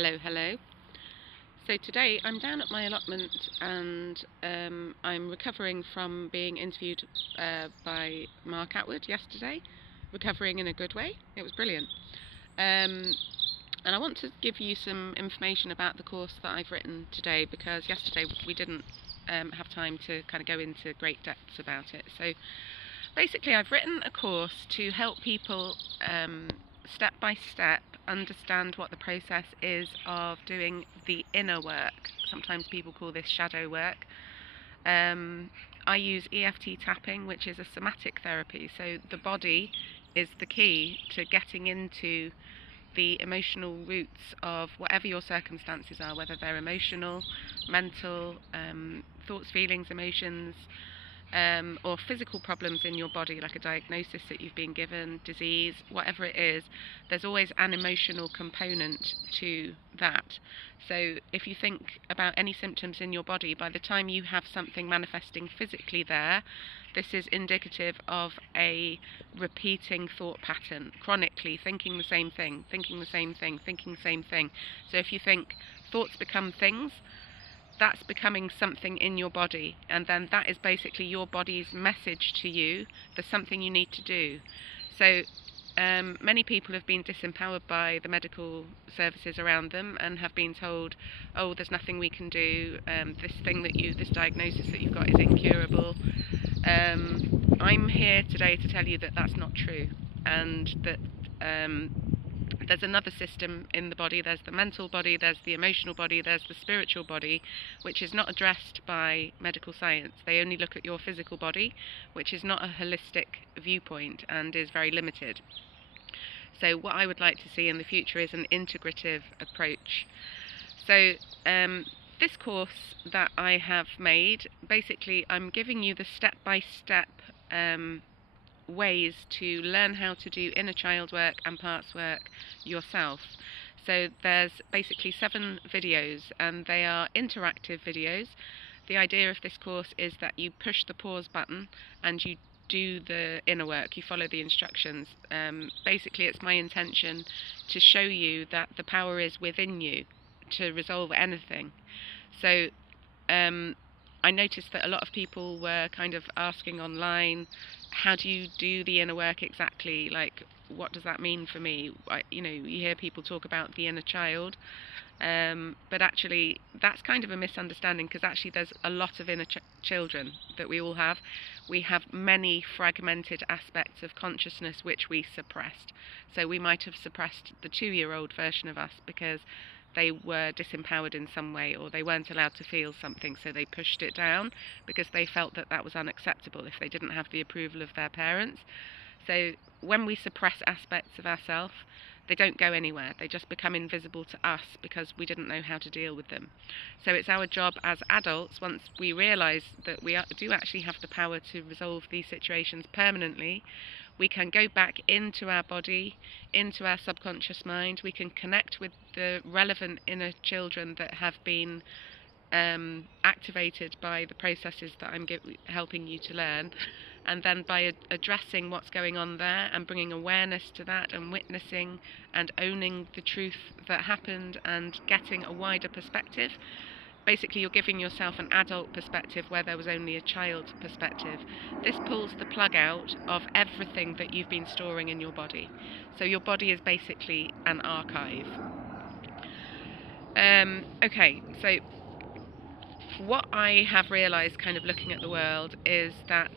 Hello, hello. So today I'm down at my allotment and I'm recovering from being interviewed by Mark Atwood yesterday. Recovering in a good way. It was brilliant. And I want to give you some information about the course that I've written today, because yesterday we didn't have time to kind of go into great depths about it. So basically I've written a course to help people step by step understand what the process is of doing the inner work. Sometimes people call this shadow work. I use EFT tapping, which is a somatic therapy, so the body is the key to getting into the emotional roots of whatever your circumstances are, whether they're emotional, mental, thoughts, feelings, emotions, or physical problems in your body, like a diagnosis that you've been given, disease, whatever it is. There's always an emotional component to that. So if you think about any symptoms in your body, by the time you have something manifesting physically there, this is indicative of a repeating thought pattern, chronically thinking the same thing, thinking the same thing, thinking the same thing. So if you think thoughts become things, that's becoming something in your body, and then that is basically your body's message to you. There's something you need to do. So many people have been disempowered by the medical services around them and have been told, oh, there's nothing we can do, this diagnosis that you've got is incurable. I'm here today to tell you that that's not true, and that there's another system in the body. There's the mental body, there's the emotional body, there's the spiritual body, which is not addressed by medical science. They only look at your physical body, which is not a holistic viewpoint and is very limited. So what I would like to see in the future is an integrative approach. So this course that I have made, basically I'm giving you the step-by-step ways to learn how to do inner child work and parts work yourself. So there's basically 7 videos, and they are interactive videos. The idea of this course is that you push the pause button and you do the inner work, you follow the instructions. Basically it's my intention to show you that the power is within you to resolve anything. So I noticed that a lot of people were kind of asking online, how do you do the inner work exactly? Like, what does that mean for me? You hear people talk about the inner child, but actually that's kind of a misunderstanding, because actually there's a lot of inner children that we all have. We have many fragmented aspects of consciousness which we suppressed. So we might have suppressed the 2-year-old version of us because they were disempowered in some way, or they weren't allowed to feel something, so they pushed it down because they felt that that was unacceptable if they didn't have the approval of their parents. So when we suppress aspects of ourselves, they don't go anywhere. They just become invisible to us because we didn't know how to deal with them. So it's our job as adults, once we realise that we do actually have the power to resolve these situations permanently, we can go back into our body, into our subconscious mind. We can connect with the relevant inner children that have been activated by the processes that I'm helping you to learn. And then by addressing what's going on there and bringing awareness to that and witnessing and owning the truth that happened and getting a wider perspective, basically you're giving yourself an adult perspective where there was only a child perspective. This pulls the plug out of everything that you've been storing in your body. So your body is basically an archive. Okay, so what I have realised kind of looking at the world is that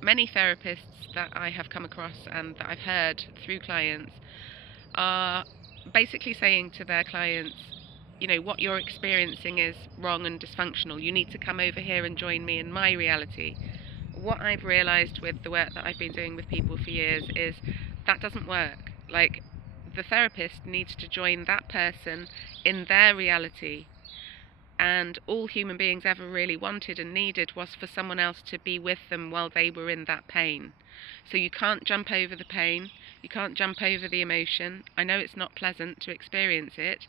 many therapists that I have come across and that I've heard through clients are basically saying to their clients, what you're experiencing is wrong and dysfunctional. You need to come over here and join me in my reality. What I've realised with the work that I've been doing with people for years is that doesn't work. Like, the therapist needs to join that person in their reality. And all human beings ever really wanted and needed was for someone else to be with them while they were in that pain. So you can't jump over the pain, you can't jump over the emotion. I know it's not pleasant to experience it,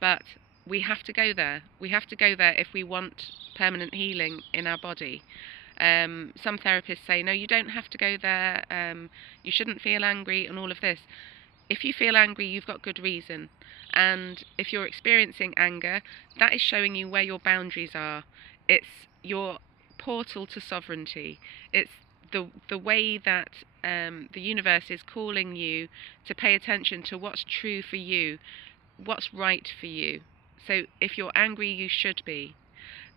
but we have to go there. We have to go there if we want permanent healing in our body. Some therapists say, no, you don't have to go there, you shouldn't feel angry and all of this. If you feel angry, you've got good reason. And if you're experiencing anger, that is showing you where your boundaries are. It's your portal to sovereignty. It's the way that the universe is calling you to pay attention to what's true for you, what's right for you. So if you're angry, you should be.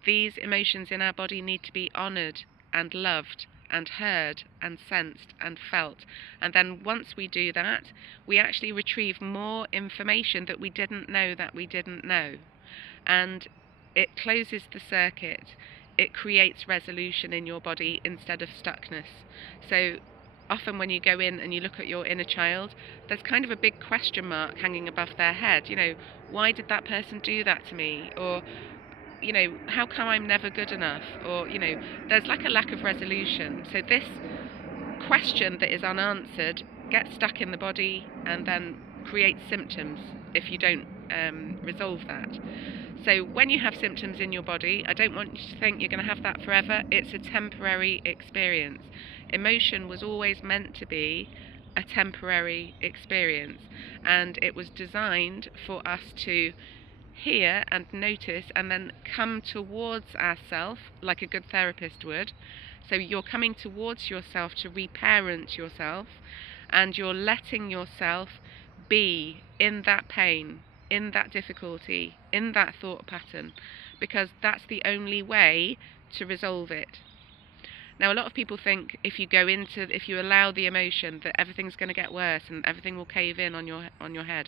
These emotions in our body need to be honoured and loved and heard and sensed and felt. And then once we do that, we actually retrieve more information that we didn't know that we didn't know. And it closes the circuit. It creates resolution in your body instead of stuckness. So often when you go in and you look at your inner child, there's kind of a big question mark hanging above their head. You know, why did that person do that to me? Or, you know, how come I'm never good enough? Or, you know, there's like a lack of resolution. So this question that is unanswered gets stuck in the body and then creates symptoms if you don't resolve that. So when you have symptoms in your body, I don't want you to think you're going to have that forever. It's a temporary experience. Emotion was always meant to be a temporary experience, and it was designed for us to hear and notice and then come towards ourselves like a good therapist would. So you're coming towards yourself to reparent yourself, and you're letting yourself be in that pain, in that difficulty, in that thought pattern, because that's the only way to resolve it. Now, a lot of people think if you allow the emotion, that everything's going to get worse and everything will cave in on your head.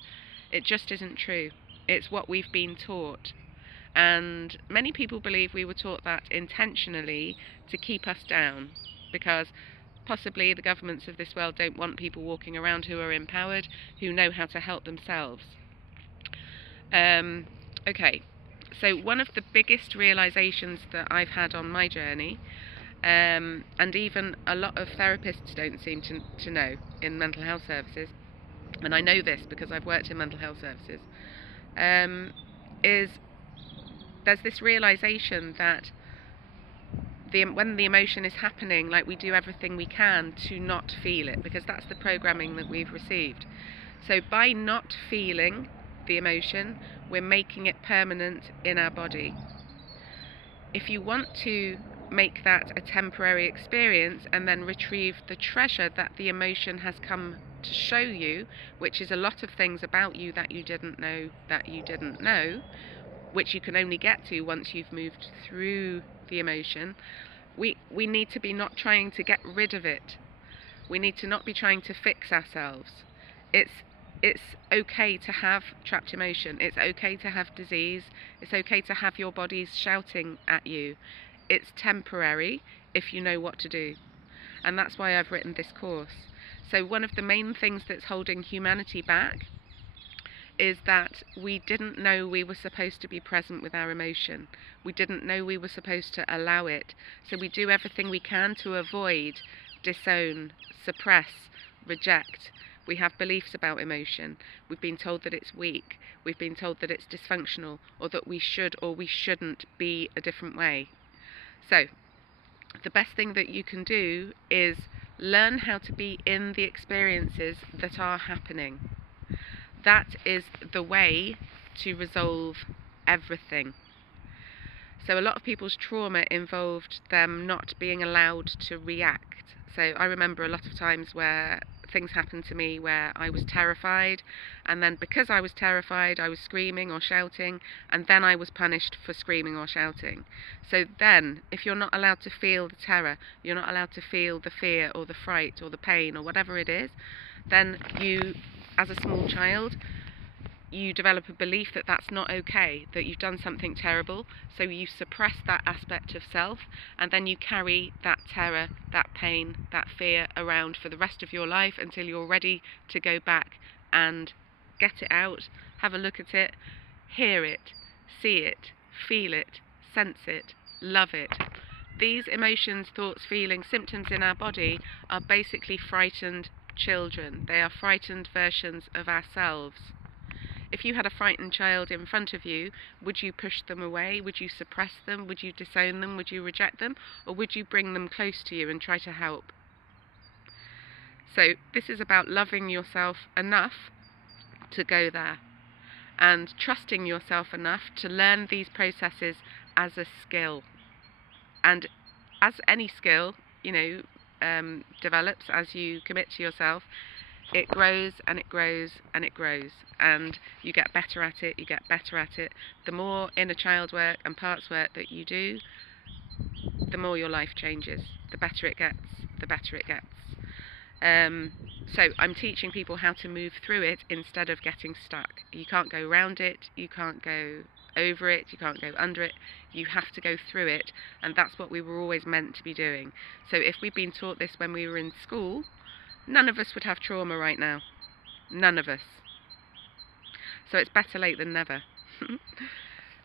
It just isn't true. It's what we've been taught. And many people believe we were taught that intentionally to keep us down, because possibly the governments of this world don't want people walking around who are empowered, who know how to help themselves. Okay, so one of the biggest realizations that I've had on my journey, and even a lot of therapists don't seem to know in mental health services, and I know this because I've worked in mental health services, is there's this realization that when the emotion is happening, like, we do everything we can to not feel it, because that's the programming that we've received. So by not feeling the emotion, we're making it permanent in our body. If you want to make that a temporary experience and then retrieve the treasure that the emotion has come to show you, which is a lot of things about you that you didn't know, which you can only get to once you've moved through the emotion, we need to be not trying to get rid of it. We need to not be trying to fix ourselves. It's okay to have trapped emotion. It's okay to have disease. It's okay to have your bodies shouting at you. It's temporary if you know what to do. And that's why I've written this course. So one of the main things that's holding humanity back is that we didn't know we were supposed to be present with our emotion. We didn't know we were supposed to allow it. So we do everything we can to avoid, disown, suppress, reject. We have beliefs about emotion. We've been told that it's weak. We've been told that it's dysfunctional, or that we should or we shouldn't be a different way. So the best thing that you can do is learn how to be in the experiences that are happening. That is the way to resolve everything. So a lot of people's trauma involved them not being allowed to react. So I remember a lot of times where things happened to me where I was terrified, and then because I was terrified I was screaming or shouting, and then I was punished for screaming or shouting. So then, if you're not allowed to feel the terror, you're not allowed to feel the fear or the fright or the pain or whatever it is, then you, as a small child, you develop a belief that that's not okay, that you've done something terrible, so you suppress that aspect of self, and then you carry that terror, that pain, that fear around for the rest of your life until you're ready to go back and get it out, have a look at it, hear it, see it, feel it, sense it, love it. These emotions, thoughts, feelings, symptoms in our body are basically frightened children. They are frightened versions of ourselves. If you had a frightened child in front of you, would you push them away? Would you suppress them? Would you disown them? Would you reject them? Or would you bring them close to you and try to help? So this is about loving yourself enough to go there, and trusting yourself enough to learn these processes as a skill. And as any skill, develops as you commit to yourself, it grows and it grows and it grows, and you get better at it, you get better at it. The more inner child work and parts work that you do, the more your life changes, the better it gets, the better it gets. So I'm teaching people how to move through it instead of getting stuck. You can't go around it, you can't go over it, you can't go under it, you have to go through it, and that's what we were always meant to be doing. So if we'd been taught this when we were in school, none of us would have trauma right now. None of us. So it's better late than never.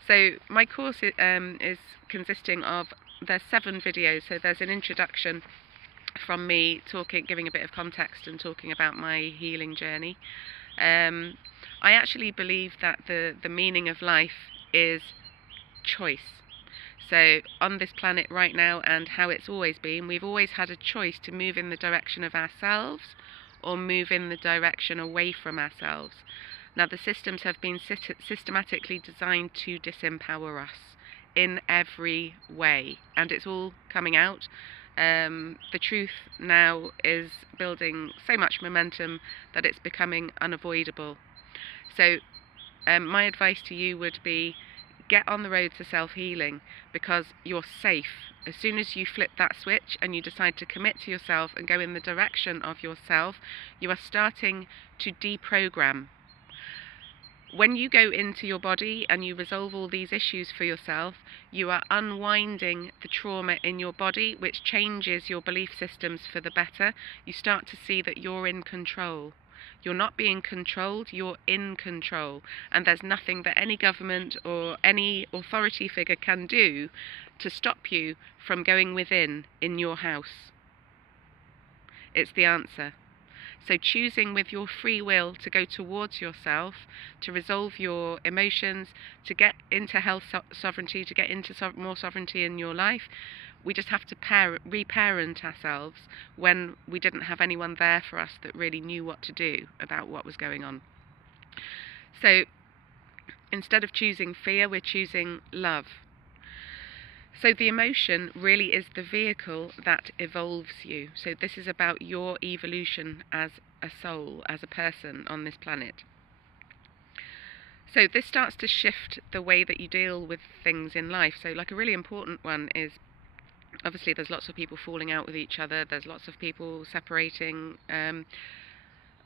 So my course is consisting of, there's 7 videos. So there's an introduction from me giving a bit of context and talking about my healing journey. I actually believe that the meaning of life is choice. So on this planet right now, and how it's always been, we've always had a choice to move in the direction of ourselves or move in the direction away from ourselves. Now, the systems have been systematically designed to disempower us in every way, and it's all coming out. The truth now is building so much momentum that it's becoming unavoidable. So my advice to you would be, get on the road to self-healing, because you're safe. As soon as you flip that switch and you decide to commit to yourself and go in the direction of yourself, you are starting to deprogram. When you go into your body and you resolve all these issues for yourself, you are unwinding the trauma in your body, which changes your belief systems for the better. You start to see that you're in control. You're not being controlled, you're in control. And there's nothing that any government or any authority figure can do to stop you from going within in your house. It's the answer. So choosing with your free will to go towards yourself, to resolve your emotions, to get into health sovereignty, to get into more sovereignty in your life. We just have to reparent ourselves when we didn't have anyone there for us that really knew what to do about what was going on. So instead of choosing fear, we're choosing love. So the emotion really is the vehicle that evolves you. So this is about your evolution as a soul, as a person on this planet. So this starts to shift the way that you deal with things in life. So like a really important one is, obviously there's lots of people falling out with each other, there's lots of people separating,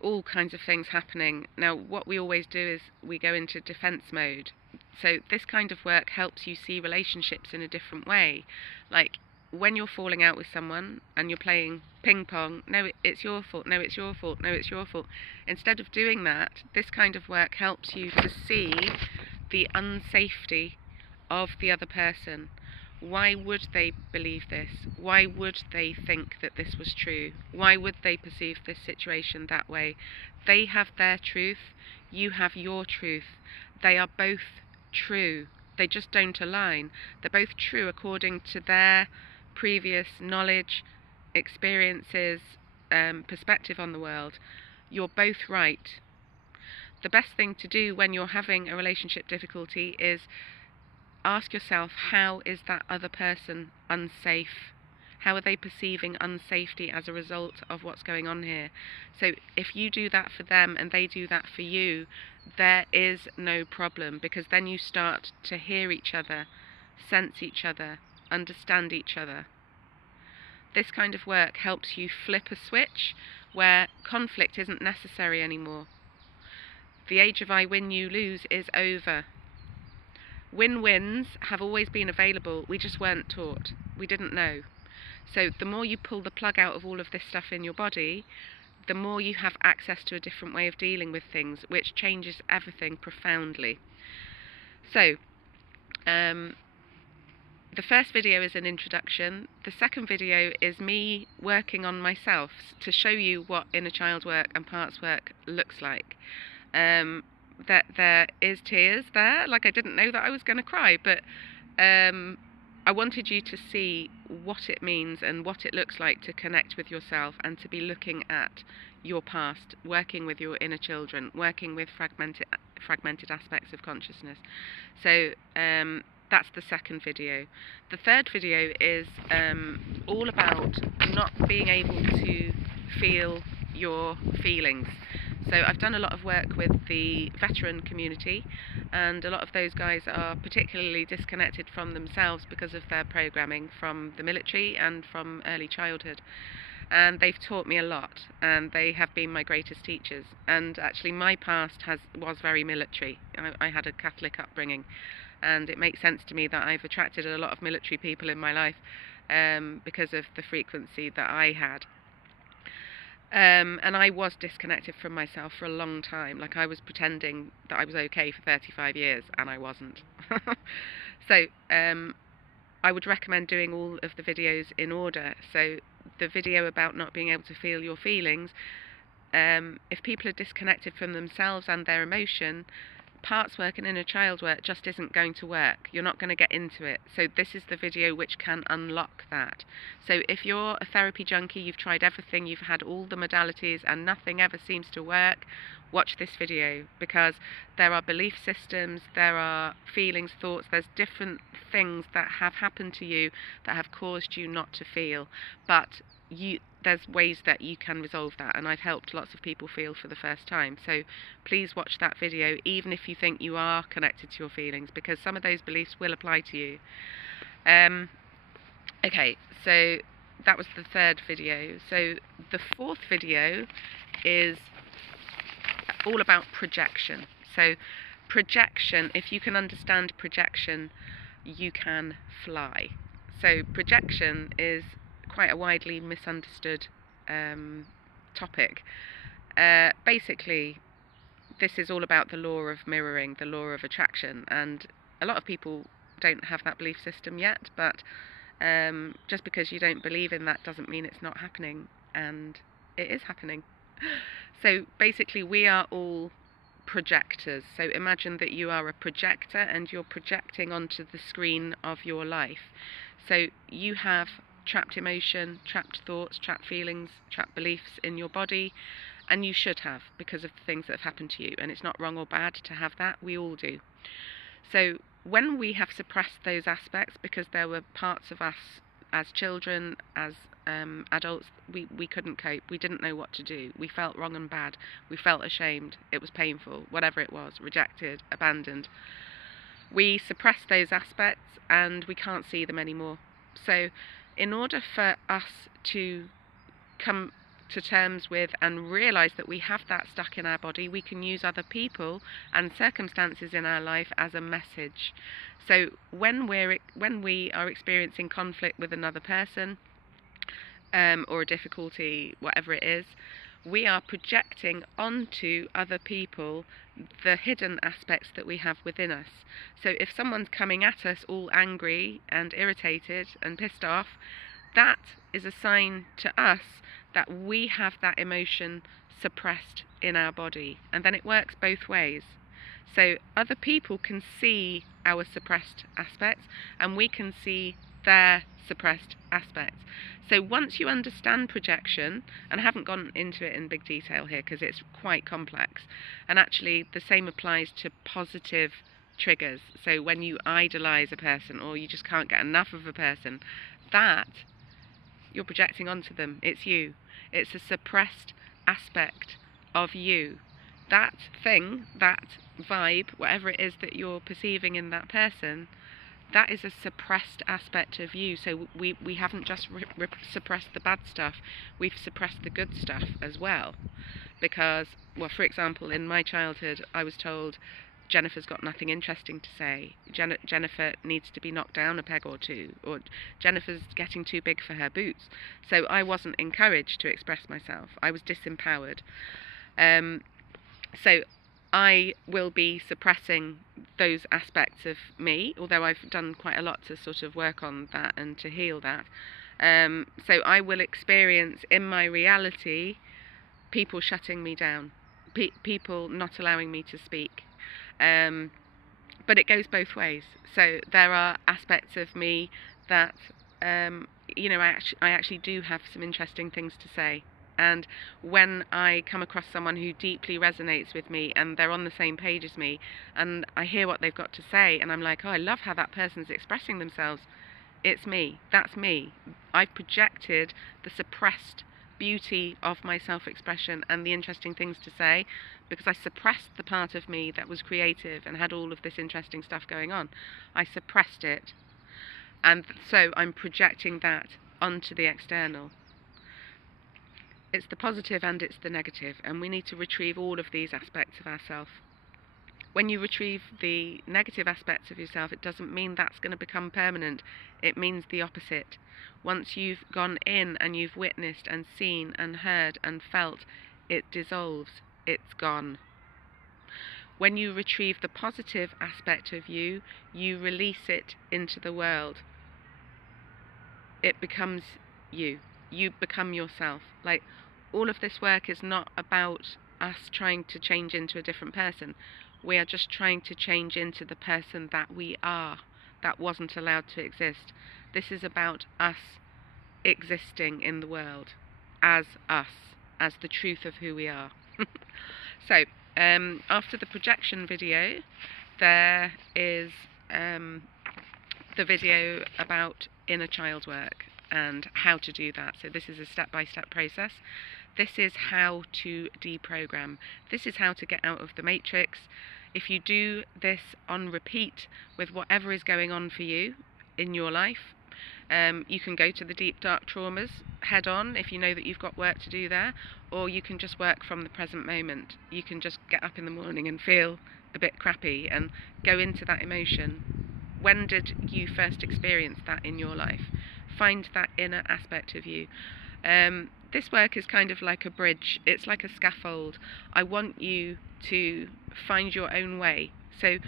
all kinds of things happening. Now what we always do is we go into defense mode. So this kind of work helps you see relationships in a different way. Like when you're falling out with someone and you're playing ping pong, no, it's your fault, no, it's your fault, no, it's your fault. Instead of doing that, this kind of work helps you to see the unsafety of the other person. Why would they believe this? Why would they think that this was true? Why would they perceive this situation that way? They have their truth, you have your truth. They are both true. They just don't align. They're both true according to their previous knowledge, experiences, perspective on the world. You're both right. The best thing to do when you're having a relationship difficulty is ask yourself, how is that other person unsafe? How are they perceiving unsafety as a result of what's going on here? So if you do that for them and they do that for you, there is no problem, because then you start to hear each other, sense each other, understand each other. This kind of work helps you flip a switch where conflict isn't necessary anymore. The age of I win, you lose is over. Win-wins have always been available, we just weren't taught. We didn't know. So the more you pull the plug out of all of this stuff in your body, the more you have access to a different way of dealing with things, which changes everything profoundly. So, the first video is an introduction. The second video is me working on myself to show you what inner child work and parts work looks like. That there is tears there, like I didn't know that I was going to cry, but I wanted you to see what it means and what it looks like to connect with yourself and to be looking at your past, working with your inner children, working with fragmented aspects of consciousness. So that's the second video. The third video is all about not being able to feel your feelings. So I've done a lot of work with the veteran community, and a lot of those guys are particularly disconnected from themselves because of their programming from the military and from early childhood. And they've taught me a lot, and they have been my greatest teachers. And actually my past was very military. I had a Catholic upbringing, and it makes sense to me that I've attracted a lot of military people in my life because of the frequency that I had. And I was disconnected from myself for a long time. Like, I was pretending that I was okay for 35 years, and I wasn't. So I would recommend doing all of the videos in order. So the video about not being able to feel your feelings, if people are disconnected from themselves and their emotion, parts work and inner child work just isn't going to work. You're not going to get into it. So this is the video which can unlock that. So if you're a therapy junkie, you've tried everything, you've had all the modalities and nothing ever seems to work, watch this video, because there are belief systems, there are feelings, thoughts, there's different things that have happened to you that have caused you not to feel, but there's ways that you can resolve that, and I've helped lots of people feel for the first time. So please watch that video, even if you think you are connected to your feelings, because some of those beliefs will apply to you. Okay, so that was the third video. So the fourth video is all about projection. So projection, if you can understand projection, you can fly. So projection is quite a widely misunderstood topic. Basically, this is all about the law of mirroring, the law of attraction, and a lot of people don't have that belief system yet, but just because you don't believe in that doesn't mean it's not happening, and it is happening. So basically, we are all projectors. So imagine that you are a projector and you're projecting onto the screen of your life. So you have trapped emotion, trapped thoughts, trapped feelings, trapped beliefs in your body, and you should have, because of the things that have happened to you, and it's not wrong or bad to have that. We all do. So when we have suppressed those aspects because there were parts of us as children, as adults, we couldn't cope, we didn't know what to do, we felt wrong and bad, we felt ashamed, it was painful, whatever it was, rejected, abandoned, we suppress those aspects and we can't see them anymore. So in order for us to come to terms with and realise that we have that stuck in our body, we can use other people and circumstances in our life as a message. So when we are experiencing conflict with another person, or a difficulty, whatever it is, we are projecting onto other people the hidden aspects that we have within us. So if someone's coming at us all angry and irritated and pissed off, that is a sign to us that we have that emotion suppressed in our body. And then it works both ways. So other people can see our suppressed aspects and we can see their suppressed aspects. So once you understand projection, and I haven't gone into it in big detail here because it's quite complex, and actually the same applies to positive triggers. So when you idolize a person or you just can't get enough of a person, that you're projecting onto them. It's you. It's a suppressed aspect of you. That thing, that vibe, whatever it is that you're perceiving in that person, that is a suppressed aspect of you. So we haven't just suppressed the bad stuff, we've suppressed the good stuff as well. Because, well, for example, in my childhood, I was told, Jennifer's got nothing interesting to say, Jennifer needs to be knocked down a peg or two, or Jennifer's getting too big for her boots. So I wasn't encouraged to express myself, I was disempowered. So I will be suppressing those aspects of me, although I've done quite a lot to sort of work on that and to heal that. So I will experience in my reality people shutting me down, people not allowing me to speak. But it goes both ways. So there are aspects of me that you know, I actually do have some interesting things to say. And when I come across someone who deeply resonates with me and they're on the same page as me, and I hear what they've got to say, and I'm like, oh, I love how that person's expressing themselves. It's me. That's me. I've projected the suppressed beauty of my self-expression and the interesting things to say because I suppressed the part of me that was creative and had all of this interesting stuff going on. I suppressed it. And so I'm projecting that onto the external. It's the positive and it's the negative, and we need to retrieve all of these aspects of ourselves. When you retrieve the negative aspects of yourself, it doesn't mean that's going to become permanent. It means the opposite. Once you've gone in and you've witnessed and seen and heard and felt, it dissolves. It's gone. When you retrieve the positive aspect of you, you release it into the world. It becomes you. You become yourself. Like, all of this work is not about us trying to change into a different person. We are just trying to change into the person that we are, that wasn't allowed to exist. This is about us existing in the world as us, as the truth of who we are. So, after the projection video, there is the video about inner child work and how to do that. So this is a step-by-step process. This is how to deprogram. This is how to get out of the matrix. If you do this on repeat with whatever is going on for you in your life, you can go to the deep dark traumas head on if you know that you've got work to do there, or you can just work from the present moment. You can just get up in the morning and feel a bit crappy and go into that emotion. When did you first experience that in your life? Find that inner aspect of you. This work is kind of like a bridge. It's like a scaffold. I want you to find your own way. So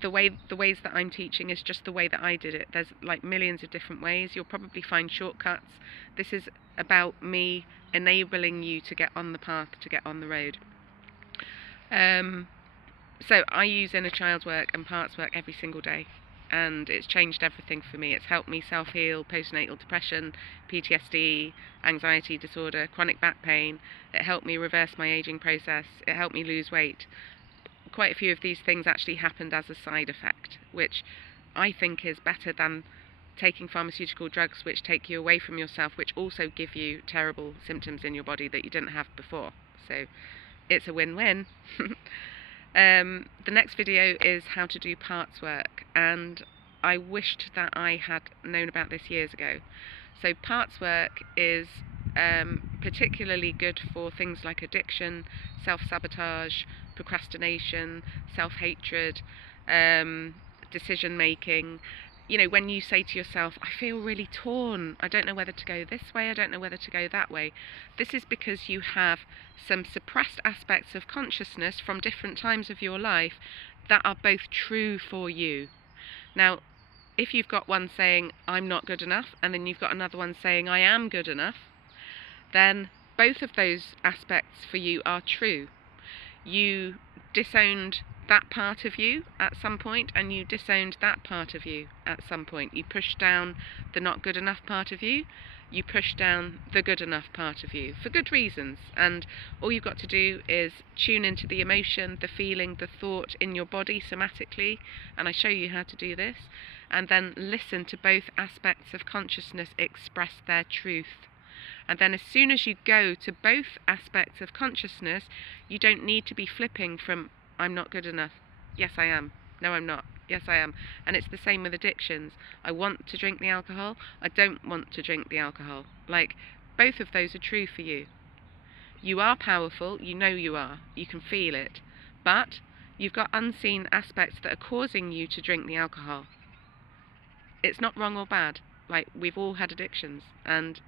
the ways that I'm teaching is just the way that I did it. There's like millions of different ways. You'll probably find shortcuts. This is about me enabling you to get on the path, to get on the road. So I use inner child work and parts work every single day, and it's changed everything for me. It's helped me self-heal postnatal depression, PTSD, anxiety disorder, chronic back pain. It helped me reverse my aging process. It helped me lose weight. Quite a few of these things actually happened as a side effect, which I think is better than taking pharmaceutical drugs which take you away from yourself, which also give you terrible symptoms in your body that you didn't have before. So it's a win-win. The next video is how to do parts work, and I wished that I had known about this years ago. So parts work is particularly good for things like addiction, self-sabotage, procrastination, self-hatred, decision making. You know, when you say to yourself, I feel really torn, I don't know whether to go this way, I don't know whether to go that way. This is because you have some suppressed aspects of consciousness from different times of your life that are both true for you. Now, if you've got one saying, I'm not good enough, and then you've got another one saying, I am good enough, then both of those aspects for you are true. You disowned that part of you at some point, and you disowned that part of you at some point. You pushed down the not good enough part of you, you pushed down the good enough part of you for good reasons, and all you've got to do is tune into the emotion, the feeling, the thought in your body somatically, and I show you how to do this, and then listen to both aspects of consciousness express their truth. And then as soon as you go to both aspects of consciousness, you don't need to be flipping from I'm not good enough, yes I am, no I'm not, yes I am. And it's the same with addictions. I want to drink the alcohol, I don't want to drink the alcohol. Like, both of those are true for you. You are powerful, you know you are, you can feel it, but you've got unseen aspects that are causing you to drink the alcohol. It's not wrong or bad. Like, we've all had addictions, and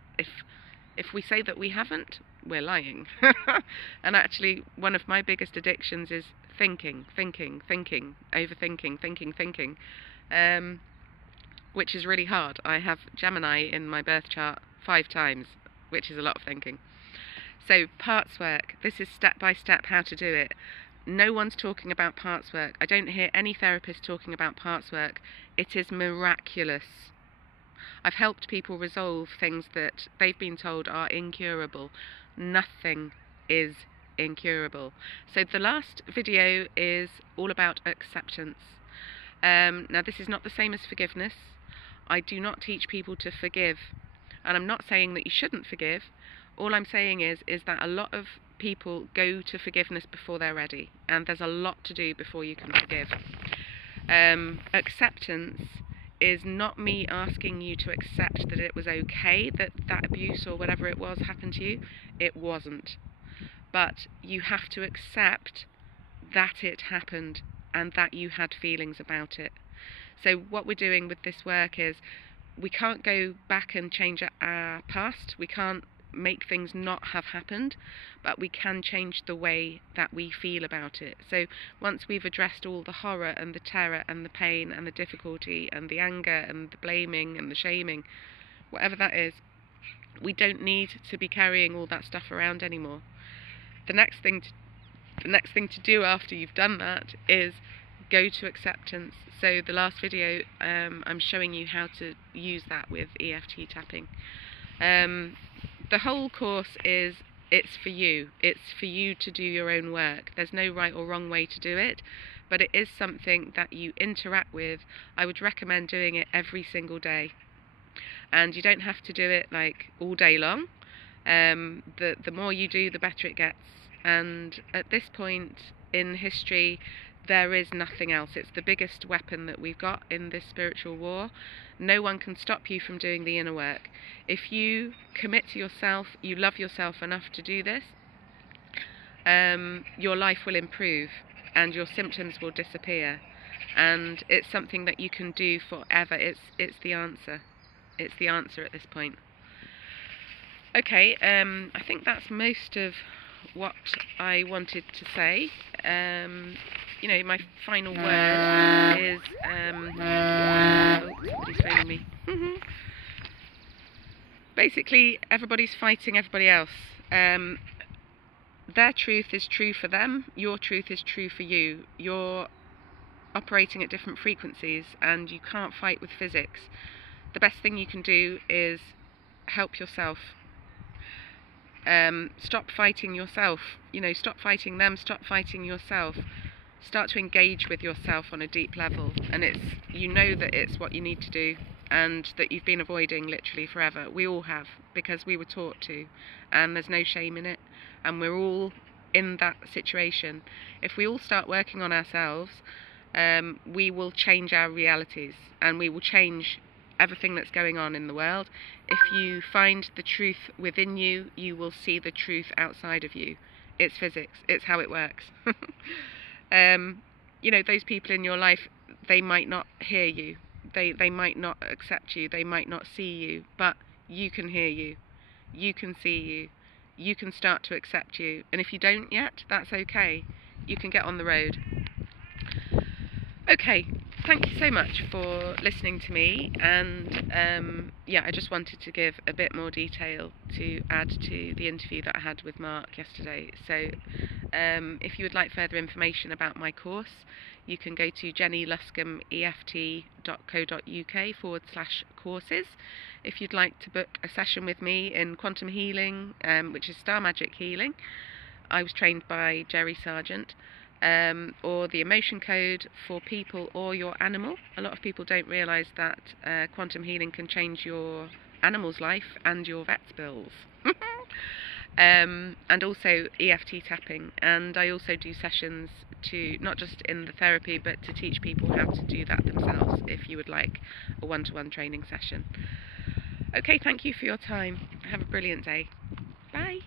if we say that we haven't, we're lying. And actually, one of my biggest addictions is thinking, overthinking, thinking, which is really hard. I have Gemini in my birth chart 5 times, which is a lot of thinking. So parts work, this is step by step how to do it. No one's talking about parts work. I don't hear any therapist talking about parts work. It is miraculous. I've helped people resolve things that they've been told are incurable. Nothing is incurable. So the last video is all about acceptance. Now this is not the same as forgiveness. I do not teach people to forgive, and I'm not saying that you shouldn't forgive. All I'm saying is that a lot of people go to forgiveness before they're ready, and there's a lot to do before you can forgive. Acceptance is not me asking you to accept that it was okay that that abuse or whatever it was happened to you. It wasn't. But you have to accept that it happened and that you had feelings about it. So what we're doing with this work is we can't go back and change our past. We can't make things not have happened, but we can change the way that we feel about it. So once we've addressed all the horror and the terror and the pain and the difficulty and the anger and the blaming and the shaming, whatever that is, we don't need to be carrying all that stuff around anymore. The next thing to do after you've done that is go to acceptance. So the last video, I'm showing you how to use that with EFT tapping. The whole course it's for you. It's for you to do your own work. There's no right or wrong way to do it, but it is something that you interact with. I would recommend doing it every single day. And you don't have to do it like all day long. The more you do, the better it gets. And at this point in history, there is nothing else. It's the biggest weapon that we've got in this spiritual war. No one can stop you from doing the inner work. If you commit to yourself, you love yourself enough to do this, your life will improve and your symptoms will disappear. And it's something that you can do forever. It's the answer. It's the answer at this point. Okay, I think that's most of what I wanted to say. You know, my final word is somebody's phoning me. Basically, everybody's fighting everybody else. Their truth is true for them, your truth is true for you. You're operating at different frequencies and you can't fight with physics. The best thing you can do is help yourself. Stop fighting yourself. You know, stop fighting them, stop fighting yourself. Start to engage with yourself on a deep level, and you know that it's what you need to do, and that you've been avoiding literally forever. We all have, because we were taught to, and there's no shame in it, and we're all in that situation. If we all start working on ourselves, we will change our realities, and we will change everything that's going on in the world. If you find the truth within you, you will see the truth outside of you. It's physics, it's how it works. You know, those people in your life, they might not hear you, they might not accept you, they might not see you, but you can hear you, you can see you, you can start to accept you. And if you don't yet, that's okay, you can get on the road. Okay, thank you so much for listening to me, and yeah, I just wanted to give a bit more detail to add to the interview that I had with Mark yesterday. So if you would like further information about my course, you can go to JennyLuscombeEFT.co.uk/courses. If you'd like to book a session with me in quantum healing, which is star magic healing, I was trained by Jerry Sargent. Or the emotion code for people or your animal. A lot of people don't realise that quantum healing can change your animal's life and your vet's bills. And also EFT tapping. And I also do sessions to, not just in the therapy, but to teach people how to do that themselves if you would like a one-to-one training session. Okay, thank you for your time. Have a brilliant day. Bye.